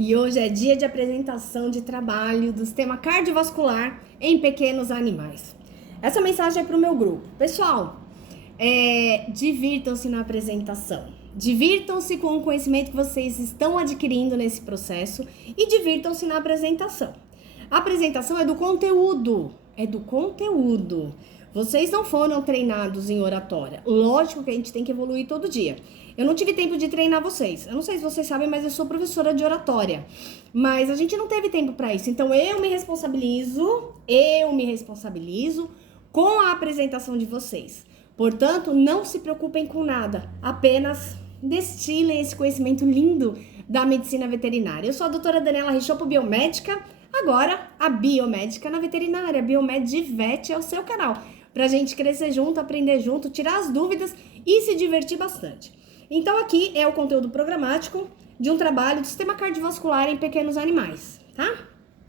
E hoje é dia de apresentação de trabalho do sistema cardiovascular em pequenos animais. Essa mensagem é para o meu grupo. Pessoal, divirtam-se na apresentação. Divirtam-se com o conhecimento que vocês estão adquirindo nesse processo e divirtam-se na apresentação. A apresentação é do conteúdo, Vocês não foram treinados em oratória. Lógico que a gente tem que evoluir todo dia. Eu não tive tempo de treinar vocês. Eu não sei se vocês sabem, mas eu sou professora de oratória. Mas a gente não teve tempo para isso. Então eu me responsabilizo com a apresentação de vocês. Portanto, não se preocupem com nada. Apenas destilem esse conhecimento lindo da medicina veterinária. Eu sou a doutora Daniela Richopo, biomédica. Agora, a biomédica na veterinária. Biomed Vet é o seu canal. Pra gente crescer junto, aprender junto, tirar as dúvidas e se divertir bastante. Então, aqui é o conteúdo programático de um trabalho do sistema cardiovascular em pequenos animais, tá?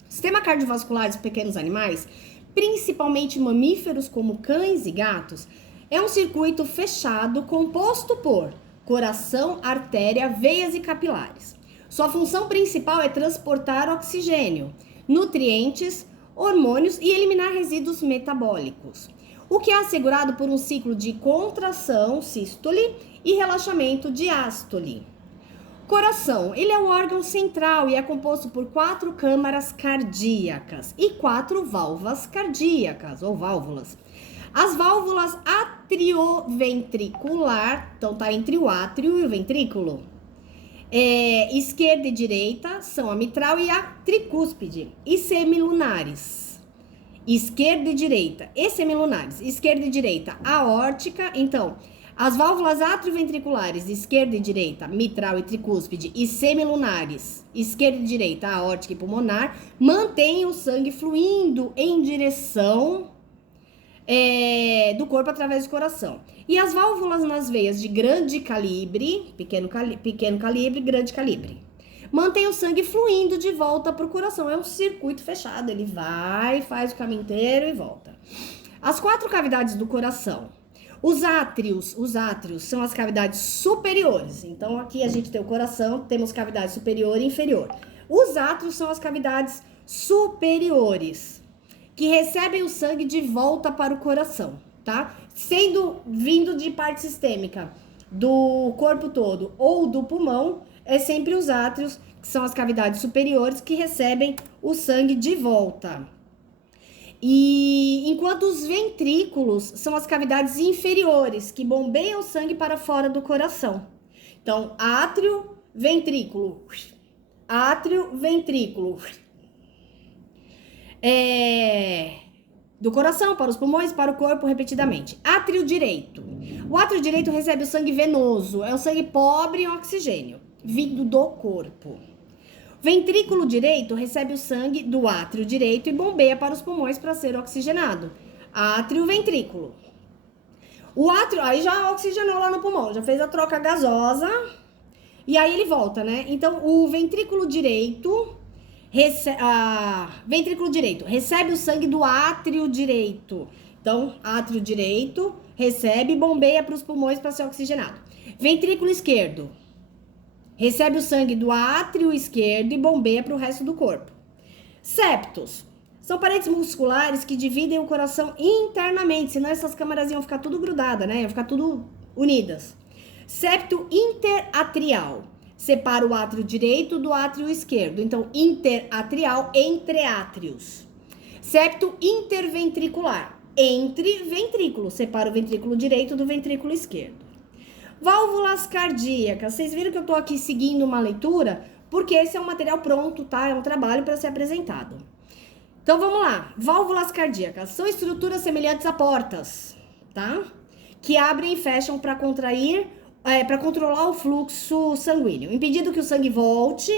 Sistema cardiovascular de pequenos animais, principalmente mamíferos como cães e gatos, é um circuito fechado composto por coração, artéria, veias e capilares. Sua função principal é transportar oxigênio, nutrientes, hormônios e eliminar resíduos metabólicos, o que é assegurado por um ciclo de contração, sístole, e relaxamento, diástole. Coração, ele é o órgão central e é composto por 4 câmaras cardíacas e 4 válvulas cardíacas, ou válvulas. As válvulas atrioventricular, então tá entre o átrio e o ventrículo. Esquerda e direita são a mitral e a tricúspide, e semilunares. Esquerda e direita, e semilunares. Esquerda e direita, aórtica. Então, as válvulas atrioventriculares, esquerda e direita, mitral e tricúspide, e semilunares, esquerda e direita, aórtica e pulmonar, mantêm o sangue fluindo em direção do corpo através do coração. E as válvulas nas veias de grande calibre, pequeno calibre, grande calibre, mantém o sangue fluindo de volta para o coração. É um circuito fechado, ele vai, faz o caminho inteiro e volta. As 4 cavidades do coração. Os átrios são as cavidades superiores. Então, aqui a gente tem o coração, temos cavidade superior e inferior. Os átrios são as cavidades superiores, que recebem o sangue de volta para o coração, tá? Vindo de parte sistêmica do corpo todo ou do pulmão, é sempre os átrios, que são as cavidades superiores, que recebem o sangue de volta. E enquanto os ventrículos são as cavidades inferiores, que bombeiam o sangue para fora do coração. Então, átrio, ventrículo. Do coração para os pulmões, para o corpo, repetidamente. Átrio direito. O átrio direito recebe o sangue venoso, é o sangue pobre em oxigênio, vindo do corpo. Ventrículo direito recebe o sangue do átrio direito e bombeia para os pulmões para ser oxigenado. Átrio, ventrículo. O átrio, aí já oxigenou lá no pulmão, já fez a troca gasosa e aí ele volta, né? Então, o ventrículo direito recebe o sangue do átrio direito. Então, átrio direito recebe e bombeia para os pulmões para ser oxigenado. Ventrículo esquerdo recebe o sangue do átrio esquerdo e bombeia para o resto do corpo. Septos são paredes musculares que dividem o coração internamente, senão essas câmaras iam ficar tudo grudadas, né? Iam ficar tudo unidas. Septo interatrial separa o átrio direito do átrio esquerdo. Então, interatrial, entre átrios. Septo interventricular, entre ventrículos, separa o ventrículo direito do ventrículo esquerdo. Válvulas cardíacas. Vocês viram que eu tô aqui seguindo uma leitura? Porque esse é um material pronto, tá? É um trabalho para ser apresentado. Então, vamos lá. Válvulas cardíacas são estruturas semelhantes a portas, tá? Que abrem e fecham para controlar o fluxo sanguíneo, impedindo que o sangue volte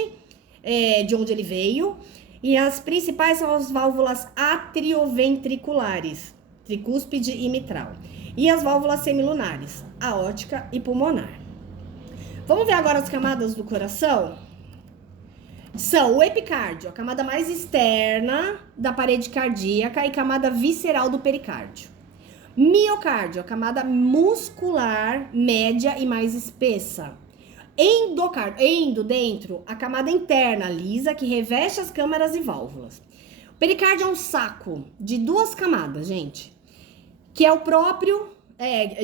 de onde ele veio. E as principais são as válvulas atrioventriculares, tricúspide e mitral. E as válvulas semilunares, aórtica e pulmonar. Vamos ver agora as camadas do coração? São o epicárdio, a camada mais externa da parede cardíaca e camada visceral do pericárdio. Miocárdio, a camada muscular média e mais espessa. Endo, dentro, a camada interna lisa que reveste as câmaras e válvulas. O pericárdio é um saco de 2 camadas, gente, que é o próprio,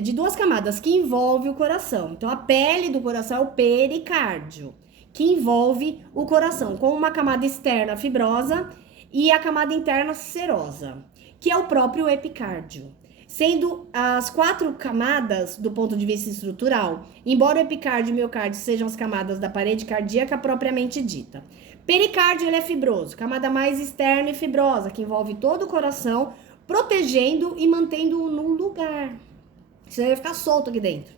de 2 camadas que envolve o coração. Então, a pele do coração é o pericárdio, que envolve o coração, com uma camada externa fibrosa e a camada interna serosa, que é o próprio epicárdio. Sendo as 4 camadas do ponto de vista estrutural, embora o epicárdio e o miocárdio sejam as camadas da parede cardíaca propriamente dita. Pericárdio ele é fibroso, camada mais externa e fibrosa, que envolve todo o coração, protegendo e mantendo-o num lugar. Isso aí vai ficar solto aqui dentro.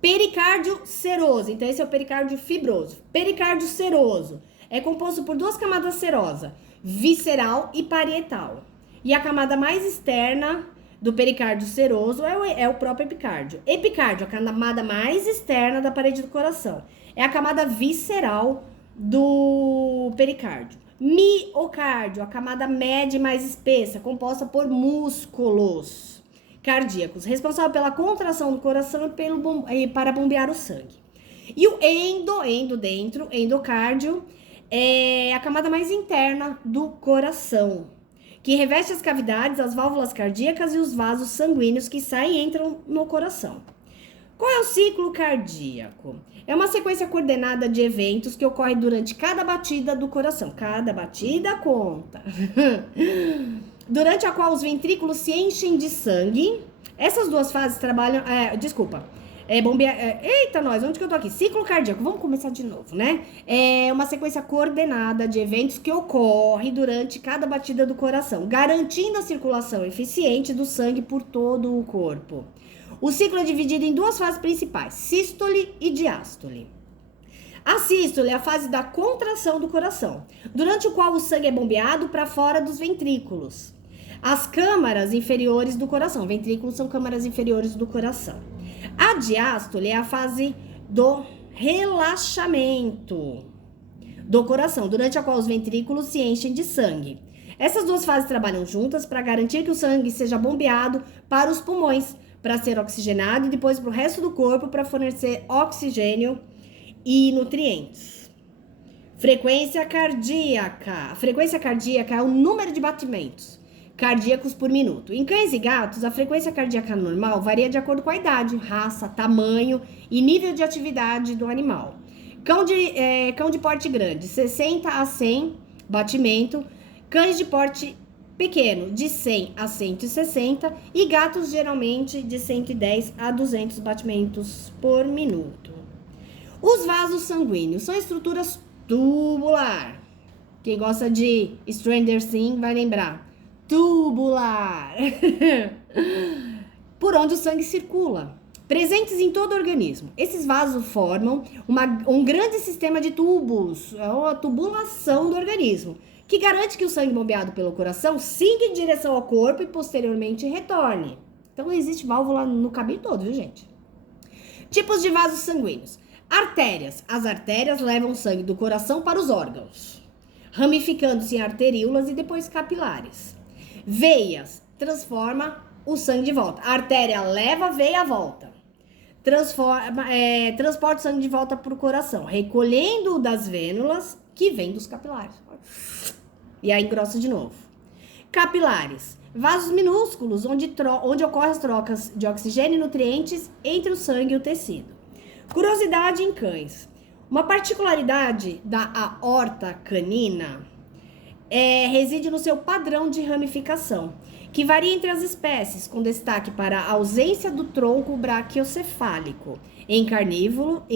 Pericárdio seroso, então esse é o pericárdio fibroso. Pericárdio seroso é composto por 2 camadas serosas, visceral e parietal. E a camada mais externa do pericárdio seroso é o próprio epicárdio. Epicárdio, a camada mais externa da parede do coração. É a camada visceral do pericárdio. Miocárdio, a camada média e mais espessa, composta por músculos cardíacos, responsável pela contração do coração e para bombear o sangue. E o endocárdio, é a camada mais interna do coração, que reveste as cavidades, as válvulas cardíacas e os vasos sanguíneos que saem e entram no coração. Qual é o ciclo cardíaco? É uma sequência coordenada de eventos que ocorre durante cada batida do coração. Cada batida conta. Durante a qual os ventrículos se enchem de sangue. Essas 2 fases trabalham... eita, nós, onde que eu tô aqui? Ciclo cardíaco, vamos começar de novo, né? É uma sequência coordenada de eventos que ocorre durante cada batida do coração, garantindo a circulação eficiente do sangue por todo o corpo. O ciclo é dividido em 2 fases principais, sístole e diástole. A sístole é a fase da contração do coração, durante o qual o sangue é bombeado para fora dos ventrículos. As câmaras inferiores do coração, ventrículos são câmaras inferiores do coração. A diástole é a fase do relaxamento do coração, durante a qual os ventrículos se enchem de sangue. Essas 2 fases trabalham juntas para garantir que o sangue seja bombeado para os pulmões, para ser oxigenado e depois para o resto do corpo para fornecer oxigênio e nutrientes. Frequência cardíaca. A frequência cardíaca é o número de batimentos cardíacos por minuto. Em cães e gatos, a frequência cardíaca normal varia de acordo com a idade, raça, tamanho e nível de atividade do animal. Cão de porte grande, 60 a 100 batimento. Cães de porte pequeno, de 100 a 160. E gatos, geralmente, de 110 a 200 batimentos por minuto. Os vasos sanguíneos são estruturas tubular. Quem gosta de Stranger Things vai lembrar. Tubular. Por onde o sangue circula. Presentes em todo o organismo. Esses vasos formam um grande sistema de tubos, é uma tubulação do organismo, que garante que o sangue bombeado pelo coração siga em direção ao corpo e posteriormente retorne. Então, existe válvula no caminho todo, viu, gente? Tipos de vasos sanguíneos. Artérias. As artérias levam o sangue do coração para os órgãos, ramificando-se em arteríolas e depois capilares. Veias. Transforma o sangue de volta. A artéria leva a veia à volta. Transporta o sangue de volta para o coração, recolhendo das vênulas que vem dos capilares. E aí engrossa de novo. Capilares. Vasos minúsculos, onde ocorrem as trocas de oxigênio e nutrientes entre o sangue e o tecido. Curiosidade em cães. Uma particularidade da aorta canina reside no seu padrão de ramificação, que varia entre as espécies, com destaque para a ausência do tronco braquiocefálico em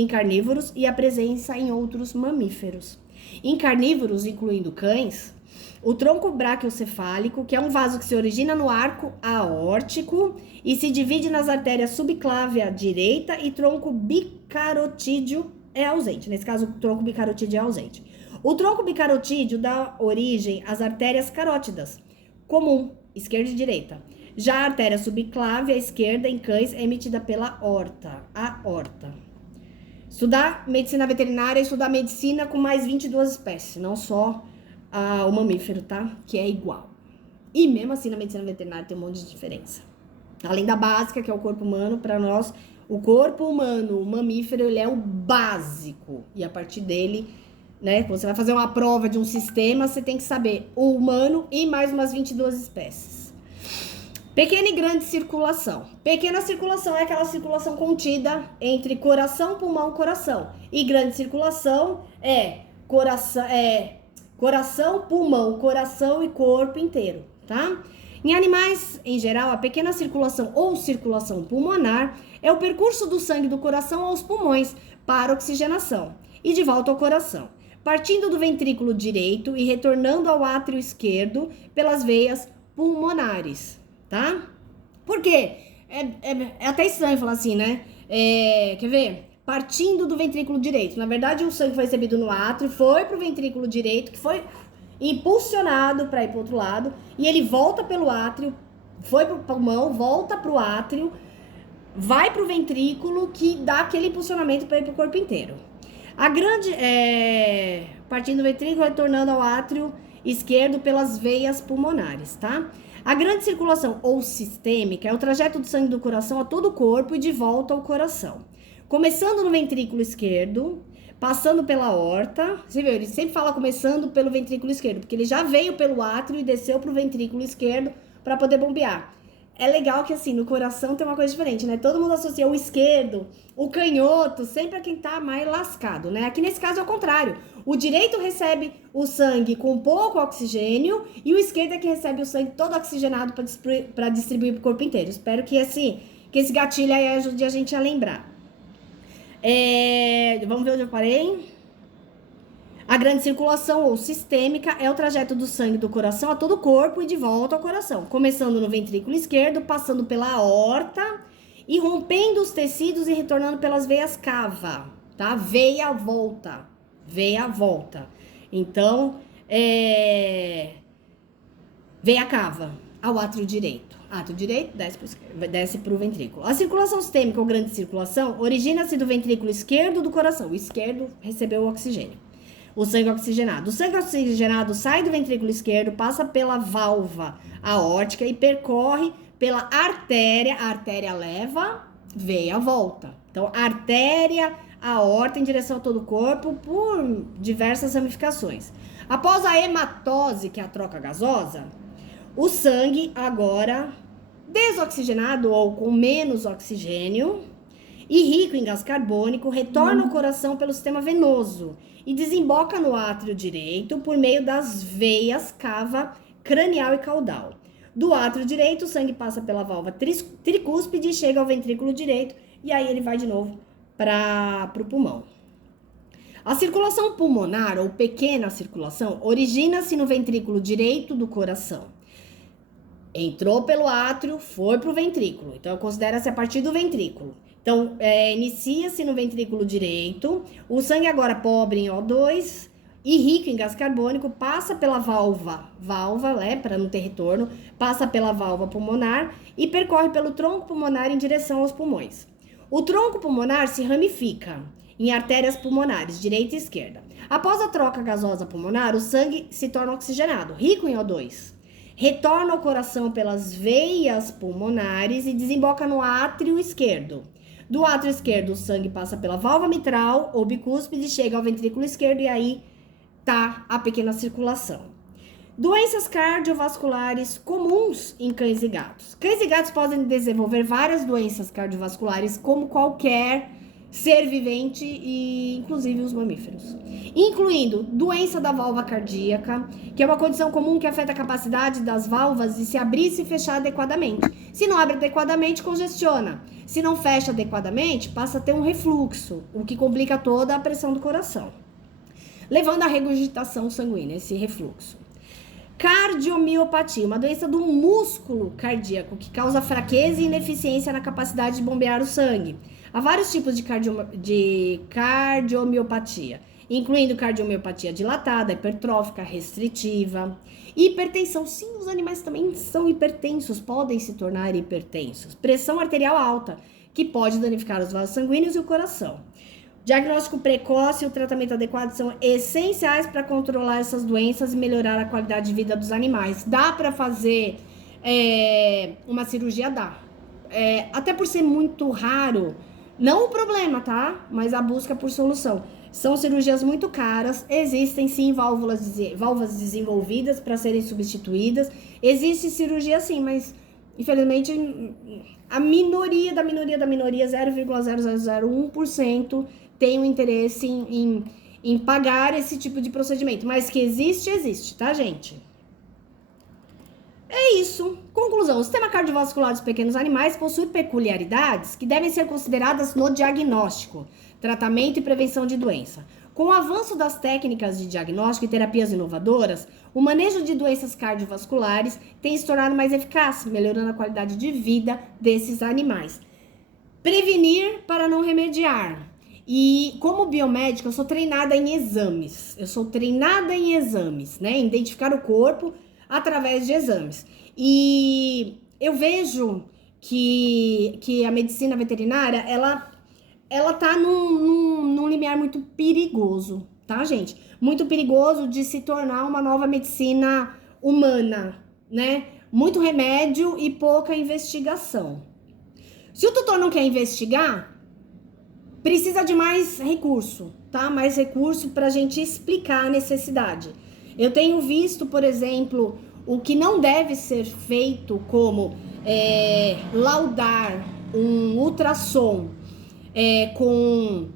carnívoros e a presença em outros mamíferos. Em carnívoros, incluindo cães, o tronco braquiocefálico, que é um vaso que se origina no arco aórtico e se divide nas artérias subclávia direita e tronco bicarotídeo é ausente. Nesse caso, o tronco bicarotídeo é ausente. O tronco bicarotídeo dá origem às artérias carótidas, comum, esquerda e direita. Já a artéria subclávia esquerda em cães é emitida pela aorta. Estudar medicina veterinária é estudar medicina com mais 22 espécies, não só o mamífero, tá? Que é igual. E mesmo assim, na medicina veterinária tem um monte de diferença. Além da básica, que é o corpo humano, para nós, O corpo humano, o mamífero, ele é o básico. E a partir dele, né, quando você vai fazer uma prova de um sistema, você tem que saber o humano e mais umas 22 espécies. Pequena e grande circulação. Pequena circulação é aquela circulação contida entre coração, pulmão, coração. E grande circulação é coração, pulmão, coração e corpo inteiro, tá? Em animais, em geral, a pequena circulação ou circulação pulmonar é o percurso do sangue do coração aos pulmões para oxigenação e de volta ao coração, partindo do ventrículo direito e retornando ao átrio esquerdo pelas veias pulmonares, tá? Por quê? É até estranho falar assim, né? Quer ver? Partindo do ventrículo direito. Na verdade, o sangue foi recebido no átrio, foi pro ventrículo direito, que foi impulsionado para ir pro outro lado, e ele volta pelo átrio, foi pro pulmão, volta pro átrio, vai pro ventrículo, que dá aquele impulsionamento para ir pro corpo inteiro. A grande, partindo do ventrículo, retornando ao átrio esquerdo pelas veias pulmonares, tá? A grande circulação ou sistêmica é o trajeto do sangue do coração a todo o corpo e de volta ao coração. Começando no ventrículo esquerdo, passando pela aorta. Você viu, ele sempre fala começando pelo ventrículo esquerdo, porque ele já veio pelo átrio e desceu pro ventrículo esquerdo para poder bombear. É legal que assim, no coração tem uma coisa diferente, né? Todo mundo associa o esquerdo, o canhoto, sempre a quem tá mais lascado, né? Aqui nesse caso é o contrário. O direito recebe o sangue com pouco oxigênio e o esquerdo é que recebe o sangue todo oxigenado para distribuir pro corpo inteiro. Espero que esse gatilho aí ajude a gente a lembrar. Vamos ver onde eu parei. A grande circulação ou sistêmica é o trajeto do sangue do coração a todo o corpo e de volta ao coração, começando no ventrículo esquerdo, passando pela aorta e rompendo os tecidos e retornando pelas veias cava, tá? Veia volta. Então, veia cava ao átrio direito. Átrio direito desce para o ventrículo. A circulação sistêmica ou grande circulação origina-se do ventrículo esquerdo do coração. O esquerdo recebeu o oxigênio. O sangue oxigenado. O sangue oxigenado sai do ventrículo esquerdo, passa pela válvula aórtica e percorre pela artéria. A artéria leva, veia volta. Então, artéria, aorta em direção a todo o corpo por diversas ramificações. Após a hematose, que é a troca gasosa, o sangue agora desoxigenado ou com menos oxigênio e rico em gás carbônico retorna ao coração pelo sistema venoso e desemboca no átrio direito por meio das veias cava cranial e caudal. Do átrio direito, o sangue passa pela válvula tricúspide e chega ao ventrículo direito e aí ele vai de novo para o pulmão. A circulação pulmonar ou pequena circulação origina-se no ventrículo direito do coração. Entrou pelo átrio, foi para o ventrículo. Então, considera-se a partir do ventrículo. Então, inicia-se no ventrículo direito. O sangue agora pobre em O2 e rico em gás carbônico passa pela válvula, para não ter retorno, passa pela válvula pulmonar e percorre pelo tronco pulmonar em direção aos pulmões. O tronco pulmonar se ramifica em artérias pulmonares, direita e esquerda. Após a troca gasosa pulmonar, o sangue se torna oxigenado, rico em O2. Retorna ao coração pelas veias pulmonares e desemboca no átrio esquerdo. Do átrio esquerdo, o sangue passa pela válvula mitral ou bicúspide, chega ao ventrículo esquerdo e aí tá a pequena circulação. Doenças cardiovasculares comuns em cães e gatos. Cães e gatos podem desenvolver várias doenças cardiovasculares como qualquer ser vivente e inclusive os mamíferos, incluindo doença da válvula cardíaca, que é uma condição comum que afeta a capacidade das válvulas de se abrir e se fechar adequadamente. Se não abre adequadamente, congestiona. Se não fecha adequadamente, passa a ter um refluxo, o que complica toda a pressão do coração, levando à regurgitação sanguínea, esse refluxo. Cardiomiopatia, uma doença do músculo cardíaco que causa fraqueza e ineficiência na capacidade de bombear o sangue. Há vários tipos de cardiomiopatia, incluindo cardiomiopatia dilatada, hipertrófica, restritiva, hipertensão. Sim, os animais também são hipertensos, podem se tornar hipertensos. Pressão arterial alta, que pode danificar os vasos sanguíneos e o coração. Diagnóstico precoce e o tratamento adequado são essenciais para controlar essas doenças e melhorar a qualidade de vida dos animais. Dá para fazer uma cirurgia? Dá. Até por ser muito raro, Não o problema, tá? Mas a busca por solução. São cirurgias muito caras, existem sim válvulas desenvolvidas para serem substituídas. Existe cirurgia sim, mas infelizmente a minoria da minoria da minoria, 0,0001%, tem o interesse em pagar esse tipo de procedimento. Mas que existe, existe, tá, gente? É isso. Conclusão. O sistema cardiovascular dos pequenos animais possui peculiaridades que devem ser consideradas no diagnóstico, tratamento e prevenção de doença. Com o avanço das técnicas de diagnóstico e terapias inovadoras, o manejo de doenças cardiovasculares tem se tornado mais eficaz, melhorando a qualidade de vida desses animais. Prevenir para não remediar. E como biomédica, eu sou treinada em exames. Né? Identificar o corpo através de exames. E eu vejo que a medicina veterinária, ela tá num limiar muito perigoso, tá, gente? Muito perigoso de se tornar uma nova medicina humana, né? Muito remédio e pouca investigação. Se o tutor não quer investigar, precisa de mais recurso, tá? Mais recurso pra gente explicar a necessidade. Eu tenho visto, por exemplo, o que não deve ser feito, como laudar um ultrassom com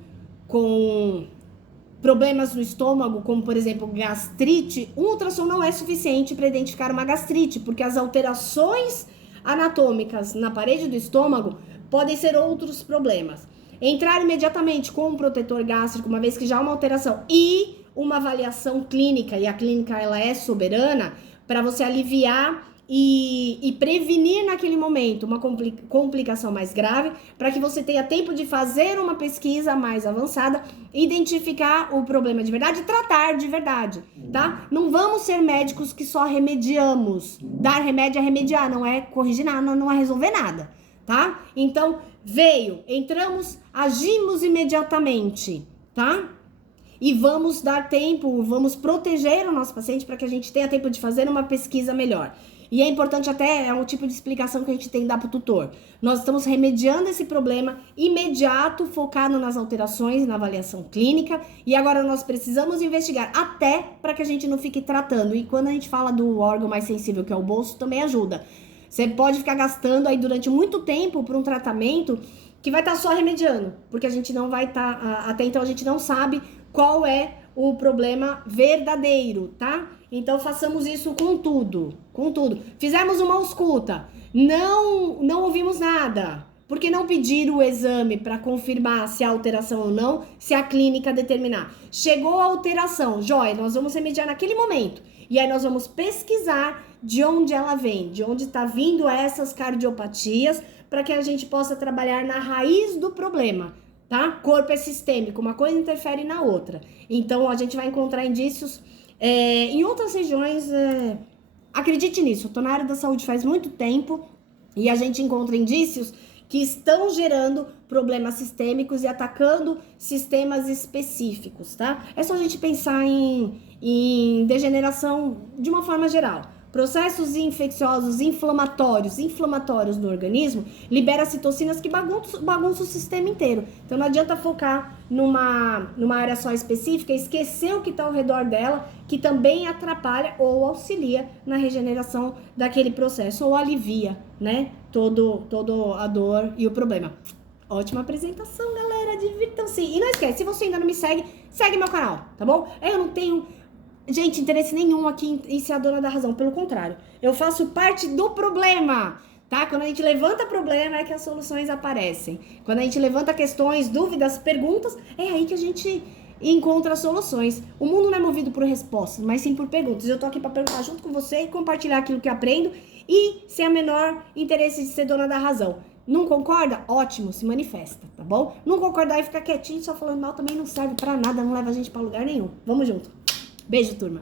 problemas no estômago, como por exemplo gastrite. Um ultrassom não é suficiente para identificar uma gastrite, porque as alterações anatômicas na parede do estômago podem ser outros problemas. Entrar imediatamente com um protetor gástrico, uma vez que já há uma alteração, e uma avaliação clínica, e a clínica ela é soberana, para você aliviar e prevenir naquele momento uma complicação mais grave, para que você tenha tempo de fazer uma pesquisa mais avançada, identificar o problema de verdade e tratar de verdade, tá? Não vamos ser médicos que só remediamos. Dar remédio é remediar, não é corrigir nada, não é resolver nada, tá? Então, entramos, agimos imediatamente, tá? E vamos dar tempo, vamos proteger o nosso paciente para que a gente tenha tempo de fazer uma pesquisa melhor. E é importante até, é um tipo de explicação que a gente tem que dar para o tutor. Nós estamos remediando esse problema imediato, focado nas alterações, na avaliação clínica, e agora nós precisamos investigar até para que a gente não fique tratando. E quando a gente fala do órgão mais sensível, que é o bolso, também ajuda. Você pode ficar gastando aí durante muito tempo por um tratamento que vai estar só remediando, porque a gente não vai estar, até então a gente não sabe qual é o problema verdadeiro, tá? Então façamos isso com tudo. Fizemos uma ausculta, não ouvimos nada, porque não pedir o exame para confirmar se há alteração ou não, se a clínica determinar. Chegou a alteração, joia, nós vamos remediar naquele momento. E aí nós vamos pesquisar de onde ela vem, de onde está vindo essas cardiopatias, para que a gente possa trabalhar na raiz do problema, tá? Corpo é sistêmico, uma coisa interfere na outra. Então a gente vai encontrar indícios em outras regiões. Acredite nisso, eu tô na área da saúde faz muito tempo e a gente encontra indícios que estão gerando problemas sistêmicos e atacando sistemas específicos, tá? É só a gente pensar em degeneração de uma forma geral. Processos infecciosos inflamatórios no organismo libera citocinas que bagunçam o sistema inteiro. Então não adianta focar numa área só específica e esquecer o que está ao redor dela, que também atrapalha ou auxilia na regeneração daquele processo, ou alivia, né, todo a dor e o problema. Ótima apresentação, galera, divirtam-se. E não esquece, se você ainda não me segue, segue meu canal, tá bom? Eu não tenho... gente, interesse nenhum aqui em ser a dona da razão. Pelo contrário, eu faço parte do problema, tá? Quando a gente levanta problema, é que as soluções aparecem. Quando a gente levanta questões, dúvidas, perguntas, é aí que a gente encontra soluções. O mundo não é movido por respostas, mas sim por perguntas. Eu tô aqui pra perguntar junto com você e compartilhar aquilo que aprendo e sem a menor interesse de ser dona da razão. Não concorda? Ótimo, se manifesta, tá bom? Não concordar e ficar quietinho só falando mal também não serve pra nada, não leva a gente pra lugar nenhum. Vamos junto. Beijo, turma.